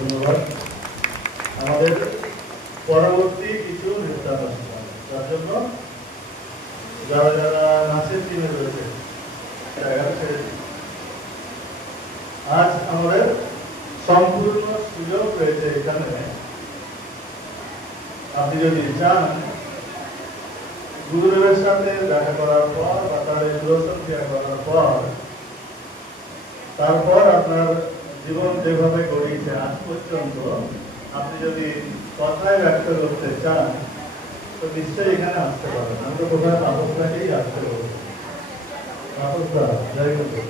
ধন্যবাদ। আমাদের পরবর্তী কিছু নির্বাচন তার জন্য যারা যারা নাচের টিমে রয়েছে আজ আমাদের সম্পূর্ণ সুযোগ রয়েছে এখানে। আপনি যদি চান গুরুদেবের সাথে দেখা করার পর বা তার ফিলোসফিয়া করার পর তারপর আপনার জীবন যেভাবে গড়িয়েছে আজ পর্যন্ত আপনি যদি কথায় ব্যক্ত করতে চান তো নিশ্চয়ই এখানে আসতে পারেন। আমি তো কোথায় তাপসটাকেই আসতে বলবো। তাপসদা, জয় গুরু।